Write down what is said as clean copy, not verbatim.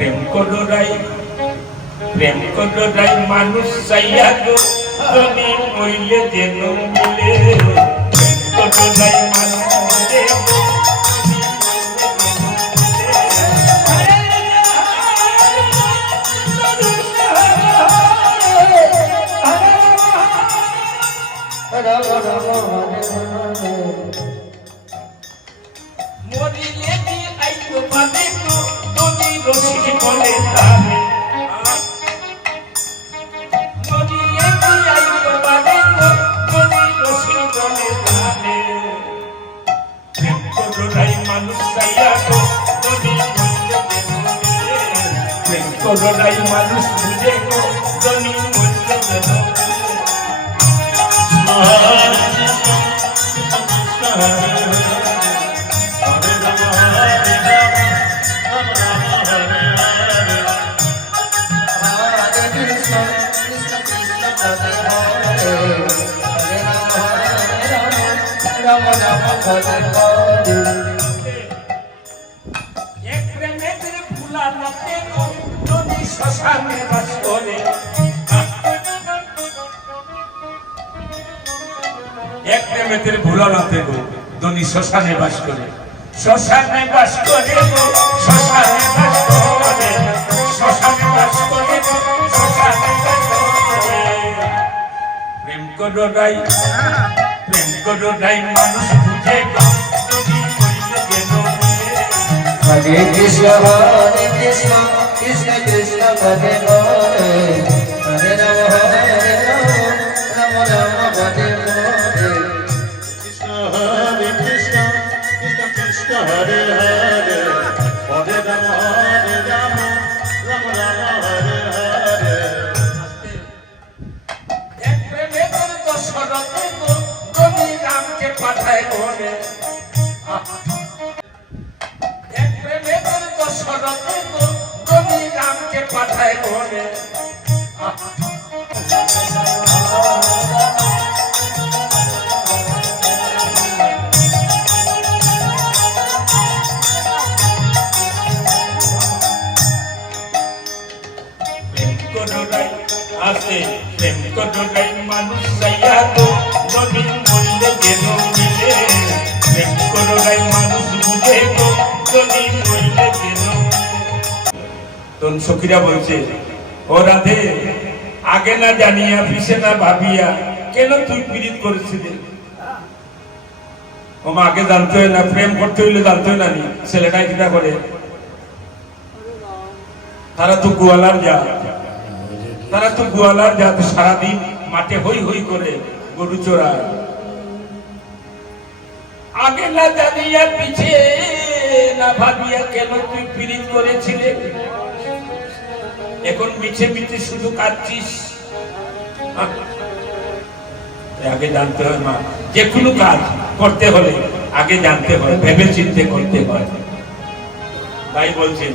প্রেম কদরাই মানুষ চাইয়া গো তুমি মইলে যেন মিলে কদরাই মানুষ মরিলে কি আইতো পাবে তো তুমি রসিক বলে তারে মরিলে কি আইতো পাবে তো তুমি রসিক বলে তারে প্রেম কদরাই মানুষ চাইয়া গো তুমি মইলে যেন মিলে প্রেম কদরাই মানুষ বুঝে গো তুমি মইলে যেন শ্মশানে বাস করে এক প্রেমের ভুলানাতে গো ধনী শ্মশানে বাস করে শ্মশানে বাস করে গো শ্মশানে বাস করে শ্মশানে বাস করে গো শ্মশানে বাস করে প্রেম কদরাই মানুষ বুঝে গো তুমি মইলে যেন মিলে হরে কৃষ্ণ কৃষ্ণ কৃষ্ণ হরে হরে হরে রাম রাম রাম হরে হরে কৃষ্ণ হরে কৃষ্ণ কৃষ্ণ কৃষ্ণ হরে হরে হরে রাম রাম রাম হরে হরে এক প্রেমের দশরথে গো তুমি রামকে পাঠায় বনে এক প্রেমের দশরথে গো তুমি রামকে পাঠায় বনে প্রেম কদরাই মানুষ চাইয়া গো তুমি মইলে যেন মিলে প্রেম কদরাই মানুষ বুঝে গো তুমি মইলে যেন তখন সখীরা বলছে ও রাধে আগে না জানিয়া পিছে না ভাবিয়া কেন তুই পীড়িত করেছিলি ও মা আগে জানতে হয় না প্রেম করতে হইলে জানতে হয় না নি ছেলেটাই কিনা করে তারা তো গোয়ালার যা তো সারাদিন মাঠে হই হই করে গরু চড়ায় আগে না জানিয়া পিছে না ভাবিয়া কেন তুই পীড়িত করেছিলে এখন মিছে মিছে শুধু কাঁদছিস আগে জানতে হয় মা যে কোনো কাজ করতে হলে আগে জানতে হয় ভেবে চিন্তে করতে হয় তাই বলছেন